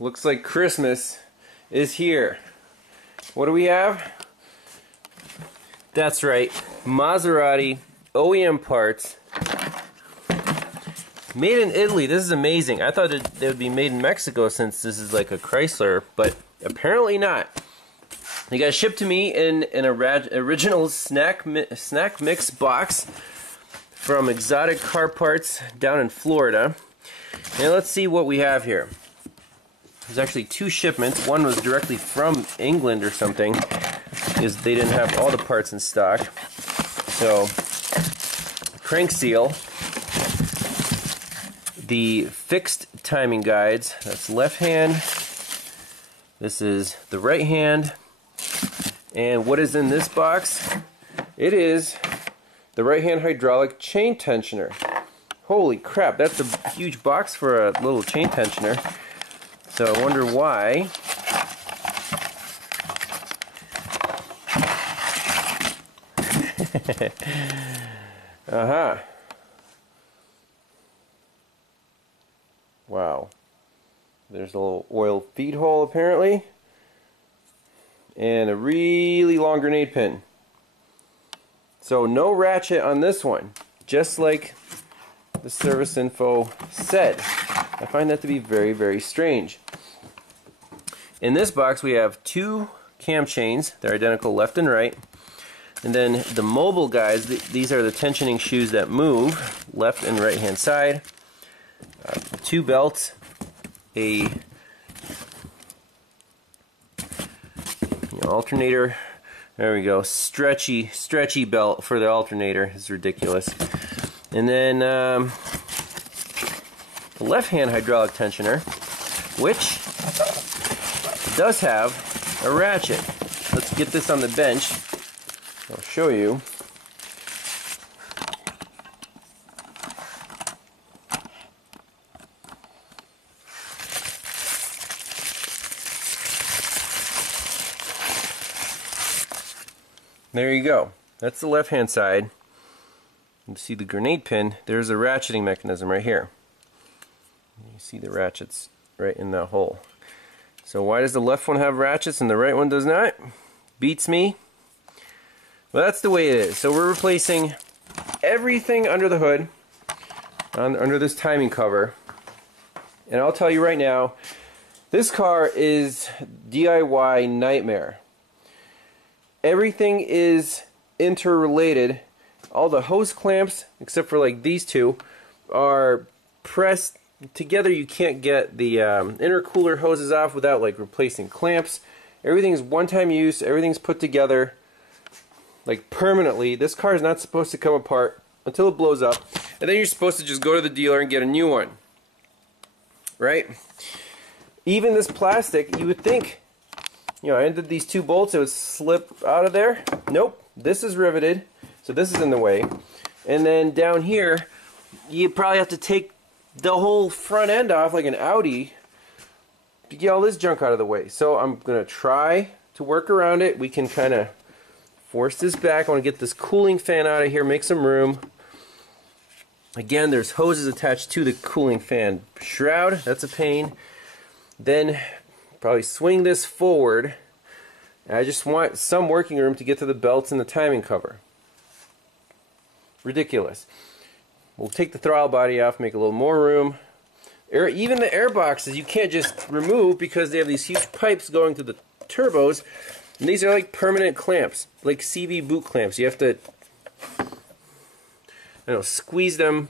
looks like Christmas is here. What do we have? That's right, Maserati OEM parts. Made in Italy. This is amazing. I thought they would be made in Mexico since this is like a Chrysler, but apparently not. They got shipped to me in an original snack mix box from Exotic Car Parts down in Florida. And let's see what we have here. There's actually two shipments. One was directly from England or something, because they didn't have all the parts in stock. So, crank seal, the fixed timing guides, that's left hand, this is the right hand, and what is in this box? It is the right hand hydraulic chain tensioner. Holy crap, that's a huge box for a little chain tensioner. So I wonder why. Wow. There's a little oil feed hole apparently. And a really long grenade pin. So no ratchet on this one. Just like the service info said. I find that to be very, very strange. In this box we have two cam chains. They're identical left and right. And then the mobile guides, these are the tensioning shoes that move, left and right hand side. Two belts, a alternator, there we go, stretchy belt for the alternator, it's ridiculous. And then the left hand hydraulic tensioner, which does have a ratchet. Let's get this on the bench. I'll show you. There you go. That's the left hand side. You see the grenade pin. There's a ratcheting mechanism right here. You see the ratchets right in that hole. So why does the left one have ratchets and the right one does not? Beats me. Well, that's the way it is. So we're replacing everything under the hood, under this timing cover. And I'll tell you right now, this car is DIY nightmare. Everything is interrelated. All the hose clamps, except for like these two, are pressed together. You can't get the intercooler hoses off without like replacing clamps. Everything's one-time use. Everything's put together like permanently. This car is not supposed to come apart until it blows up, and then you're supposed to just go to the dealer and get a new one, right? Even this plastic, you would think, you know, I ended these two bolts, it would slip out of there. Nope, this is riveted, so this is in the way. And then down here, you probably have to take the whole front end off like an Audi to get all this junk out of the way. So I'm gonna try to work around it. We can kind of force this back. I want to get this cooling fan out of here, make some room. Again, there's hoses attached to the cooling fan shroud. That's a pain. Then probably swing this forward. I just want some working room to get to the belts and the timing cover. Ridiculous. We'll take the throttle body off, make a little more room. Even the air boxes you can't just remove because they have these huge pipes going to the turbos. And these are like permanent clamps, like CV boot clamps. You have to, I don't know, squeeze them,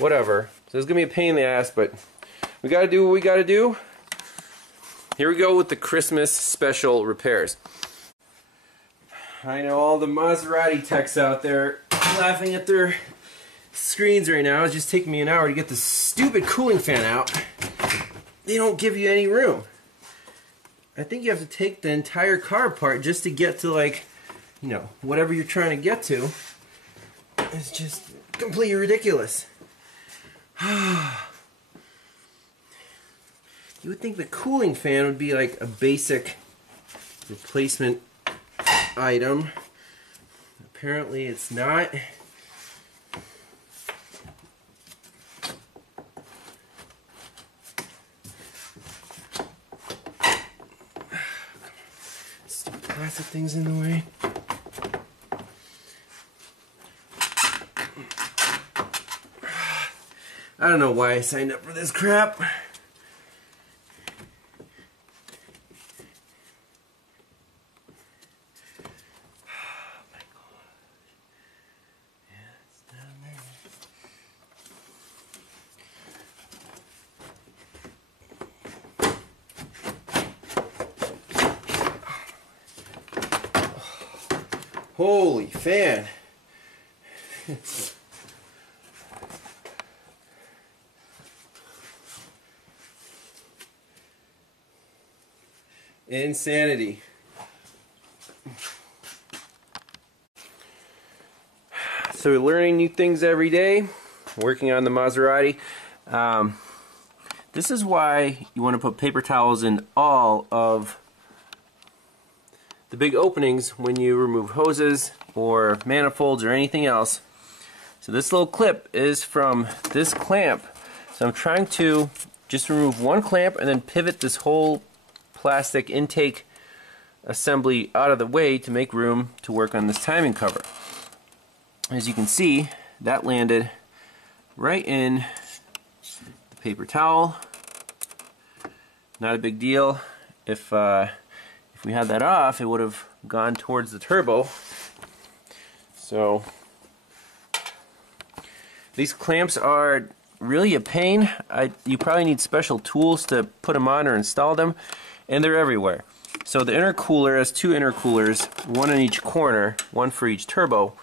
whatever. So it's going to be a pain in the ass, but we got to do what we got to do. Here we go with the Christmas special repairs. I know all the Maserati techs out there laughing at their screens right now. It's just taking me an hour to get this stupid cooling fan out. They don't give you any room. I think you have to take the entire car apart just to get to, like, you know, whatever you're trying to get to. It's just completely ridiculous. You would think the cooling fan would be like a basic replacement item. Apparently it's not. plastic things in the way. I don't know why I signed up for this crap. Holy fan. Insanity. So we're learning new things every day, working on the Maserati. This is why you want to put paper towels in all of the big openings when you remove hoses or manifolds or anything else. So this little clip is from this clamp. So I'm trying to just remove one clamp and then pivot this whole plastic intake assembly out of the way to make room to work on this timing cover. As you can see, that landed right in the paper towel. Not a big deal. If we had that off, it would have gone towards the turbo. So these clamps are really a pain. You probably need special tools to put them on or install them, and they're everywhere. So the intercooler has two intercoolers, one in each corner, one for each turbo.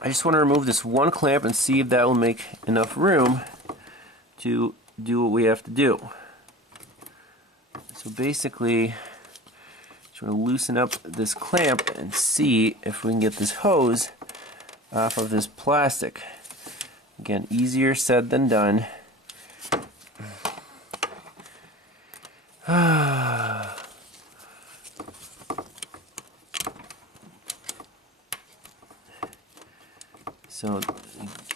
I just want to remove this one clamp and see if that will make enough room to do what we have to do. So basically, just want to loosen up this clamp and see if we can get this hose off of this plastic. Again, easier said than done. So it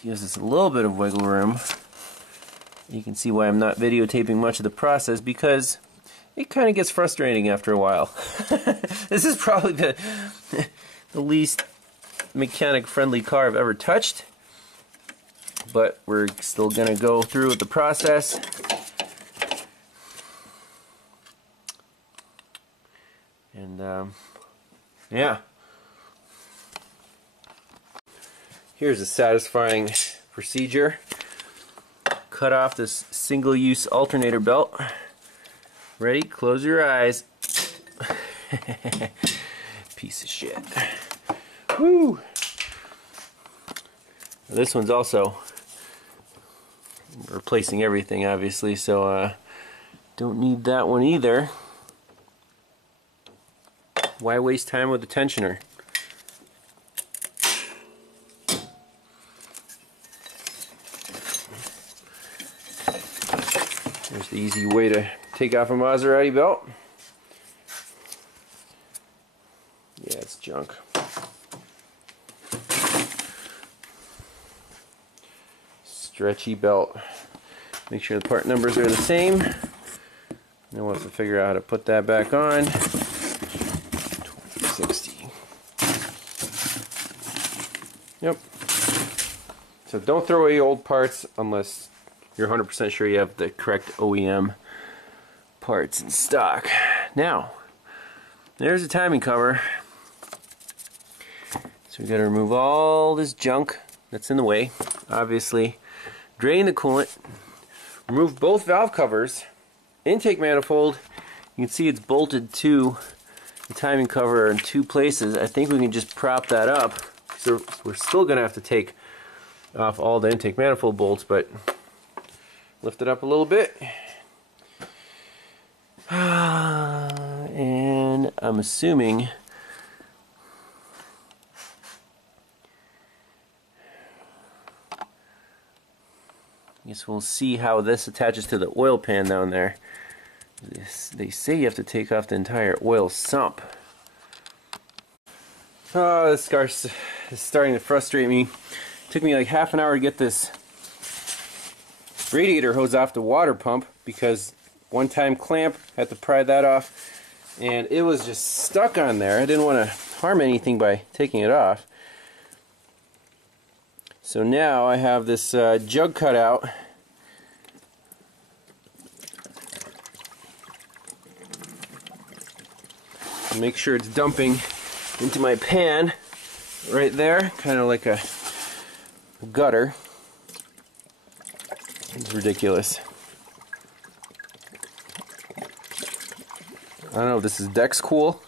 gives us a little bit of wiggle room. You can see why I'm not videotaping much of the process, because it kind of gets frustrating after a while. This is probably the least mechanic-friendly car I've ever touched, but we're still going to go through with the process. And yeah. Here's a satisfying procedure. Cut off this single-use alternator belt. Ready? Close your eyes. Piece of shit. Woo! This one's also replacing everything, obviously, so don't need that one either. Why waste time with the tensioner? There's the easy way to take off a Maserati belt. Yeah, it's junk. Stretchy belt. Make sure the part numbers are the same. Then we'll have to figure out how to put that back on. 2060. Yep. So don't throw away old parts unless you're 100% sure you have the correct OEM parts in stock. Now, there's the timing cover. So we got to remove all this junk that's in the way, obviously. Drain the coolant. Remove both valve covers. Intake manifold. You can see it's bolted to the timing cover in two places. I think we can just prop that up. So we're still going to have to take off all the intake manifold bolts, but lift it up a little bit. And I'm assuming I guess we'll see how this attaches to the oil pan down there. They say you have to take off the entire oil sump. Oh, this car is starting to frustrate me. It took me like half an hour to get this radiator hose off the water pump because one-time clamp, had to pry that off. and it was just stuck on there. I didn't want to harm anything by taking it off. So now I have this jug cut out. Make sure it's dumping into my pan right there, kind of like a gutter. It's ridiculous. I don't know if this is Dex Cool.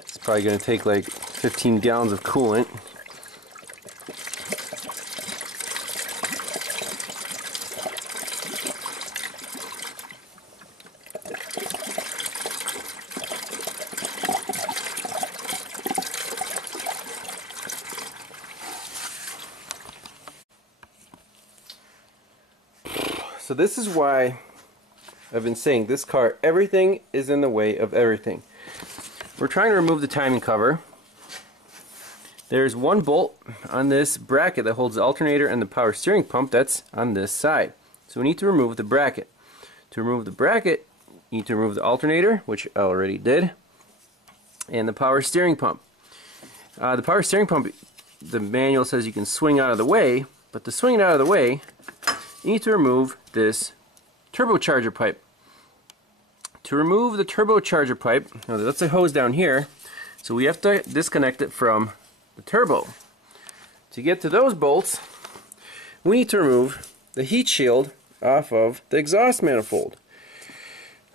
It's probably going to take like 15 gallons of coolant. So this is why I've been saying this car, everything is in the way of everything. We're trying to remove the timing cover. There's one bolt on this bracket that holds the alternator and the power steering pump that's on this side. So we need to remove the bracket. To remove the bracket, you need to remove the alternator, which I already did, and the power steering pump. The power steering pump, the manual says you can swing out of the way, but to swing it out of the way, you need to remove this turbocharger pipe. To remove the turbocharger pipe, now that's a hose down here, so we have to disconnect it from the turbo. To get to those bolts, we need to remove the heat shield off of the exhaust manifold.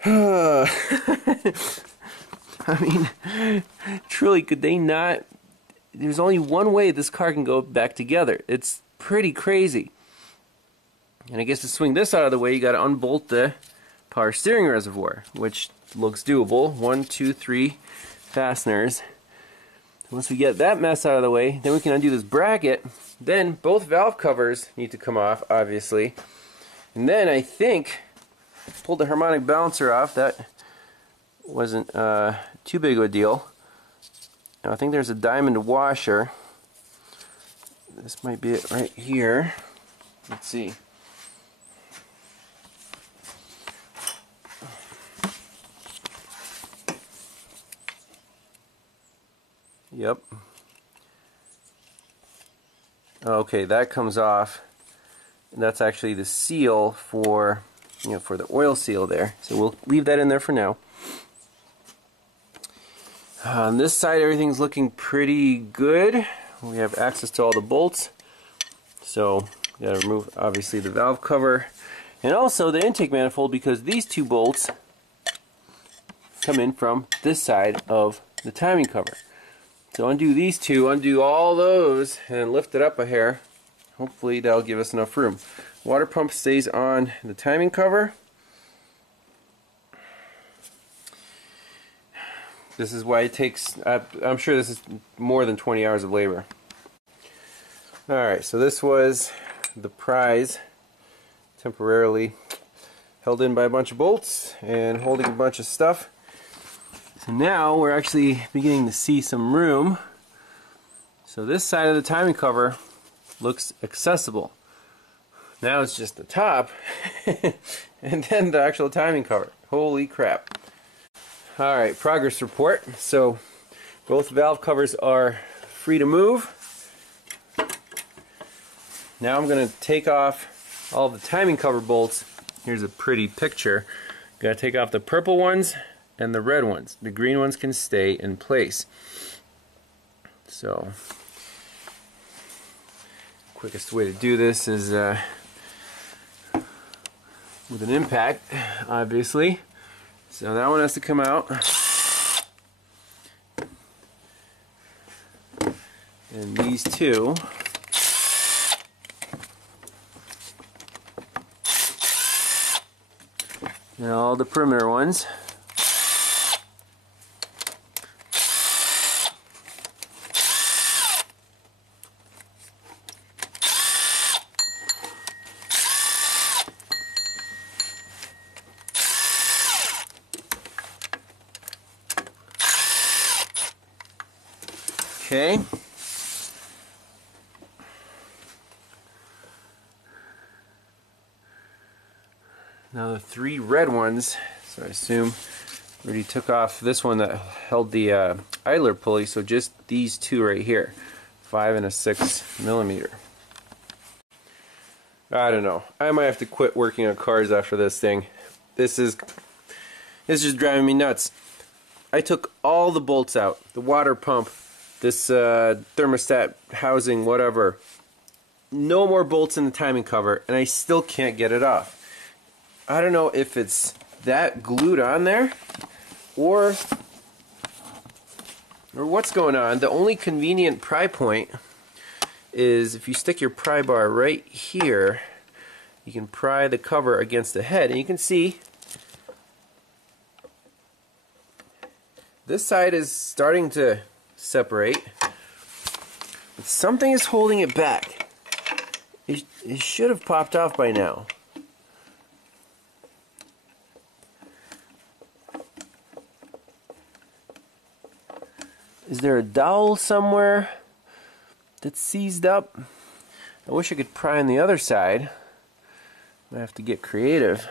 I mean, truly, could they not? There's only one way this car can go back together. It's pretty crazy. And I guess to swing this out of the way, you got to unbolt the power steering reservoir, which looks doable. 1, 2, 3 fasteners. Once we get that mess out of the way, then we can undo this bracket. Then both valve covers need to come off, obviously. And then I think, pulled the harmonic balancer off. That wasn't too big of a deal. Now I think there's a diamond washer. This might be it right here. Let's see. Yep. Okay, that comes off. And that's actually the seal for, for the oil seal there. So we'll leave that in there for now. On this side, everything's looking pretty good. We have access to all the bolts. So, you gotta remove, obviously, the valve cover. And also the intake manifold, because these two bolts come in from this side of the timing cover. So undo these two, undo all those, and lift it up a hair. Hopefully that'll give us enough room. Water pump stays on the timing cover. This is why it takes, I'm sure this is more than 20 hours of labor. Alright, so this was the prize, temporarily held in by a bunch of bolts and holding a bunch of stuff. So now we're actually beginning to see some room. So this side of the timing cover looks accessible. Now it's just the top and then the actual timing cover. Holy crap. Alright, progress report. So both valve covers are free to move. Now I'm going to take off all the timing cover bolts. Here's a pretty picture. Got to take off the purple ones and the red ones. The green ones can stay in place. So, quickest way to do this is with an impact, obviously. So that one has to come out. And these two. And all the perimeter ones. Okay. Now the 3 red ones, so I assume already took off this one that held the idler pulley, so just these 2 right here, 5 and a 6 millimeter. I don't know. I might have to quit working on cars after this thing. This is just driving me nuts. I took all the bolts out, the water pump, this thermostat housing, whatever. No more bolts in the timing cover, and I still can't get it off. I don't know if it's that glued on there or what's going on. The only convenient pry point is if you stick your pry bar right here, you can pry the cover against the head, and you can see this side is starting to separate, but something is holding it back. It should have popped off by now. Is there a dowel somewhere that's seized up? I wish I could pry on the other side. I have to get creative,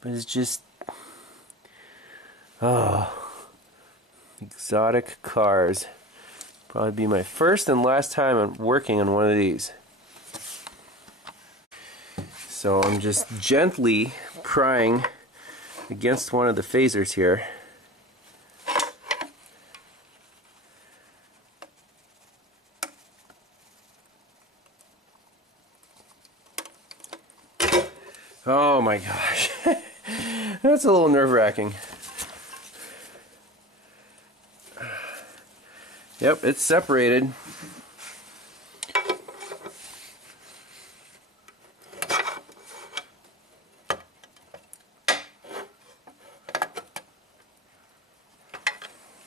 but it's just, oh, exotic cars. Probably be my first and last time I'm working on one of these. So I'm just gently prying against one of the phasers here. Oh my gosh, that's a little nerve-wracking. Yep, it's separated.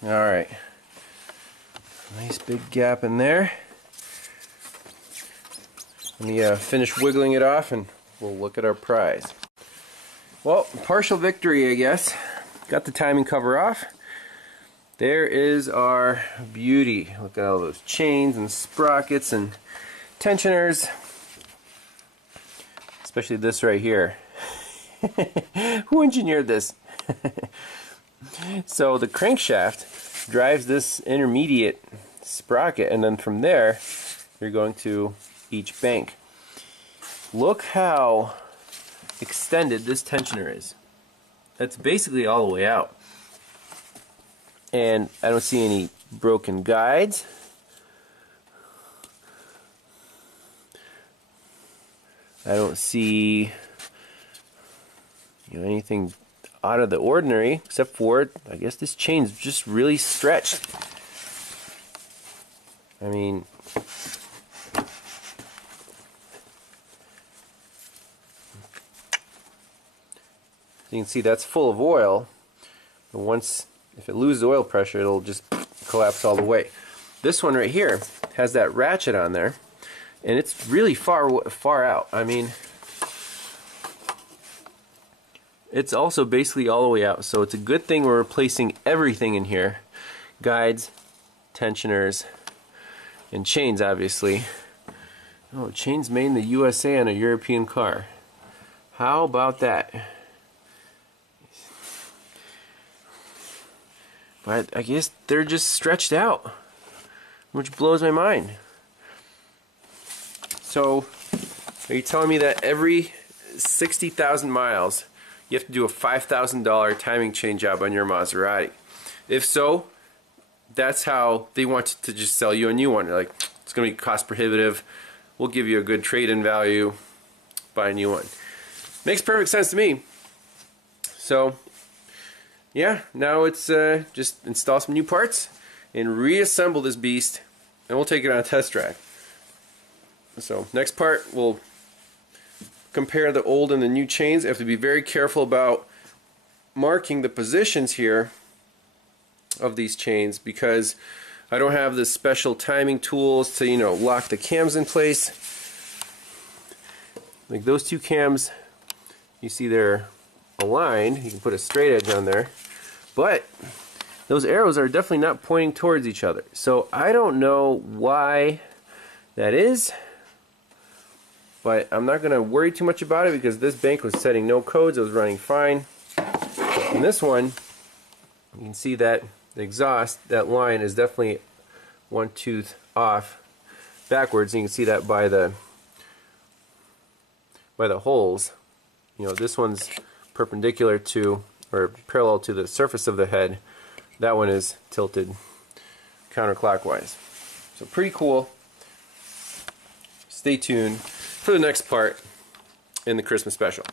Alright, nice big gap in there. Let me finish wiggling it off and we'll look at our prize. Well, partial victory, I guess. Got the timing cover off. There is our beauty. Look at all those chains and sprockets and tensioners. Especially this right here. Who engineered this? So the crankshaft drives this intermediate sprocket, and then from there you're going to each bank. Look how extended this tensioner is. That's basically all the way out. And I don't see any broken guides. I don't see anything out of the ordinary, except for, I guess this chain's just really stretched. I mean, you can see that's full of oil, but if it loses oil pressure, it'll just collapse all the way. This one right here has that ratchet on there, and it's really far out. I mean, it's also basically all the way out, so it's a good thing we're replacing everything in here. Guides, tensioners, and chains, obviously. Oh, chains made in the USA on a European car. How about that? But I guess they're just stretched out, which blows my mind. So, are you telling me that every 60,000 miles you have to do a $5,000 timing chain job on your Maserati? If so, that's how they want to just sell you a new one. They're like, it's going to be cost prohibitive. We'll give you a good trade-in value. Buy a new one. Makes perfect sense to me. So, yeah, now it's just install some new parts and reassemble this beast, and we'll take it on a test drive. So next part, we'll compare the old and the new chains. I have to be very careful about marking the positions here of these chains because I don't have the special timing tools to, lock the cams in place. Like those two cams, you see they're aligned. You can put a straight edge on there, but those arrows are definitely not pointing towards each other. So I don't know why that is. but I'm not going to worry too much about it because this bank was setting no codes. It was running fine. And this one, you can see that the exhaust, that line is definitely one tooth off backwards. And you can see that by the holes. You know, this one's perpendicular to, or parallel to the surface of the head. That one is tilted counterclockwise. So pretty cool. Stay tuned for the next part in the Christmas special.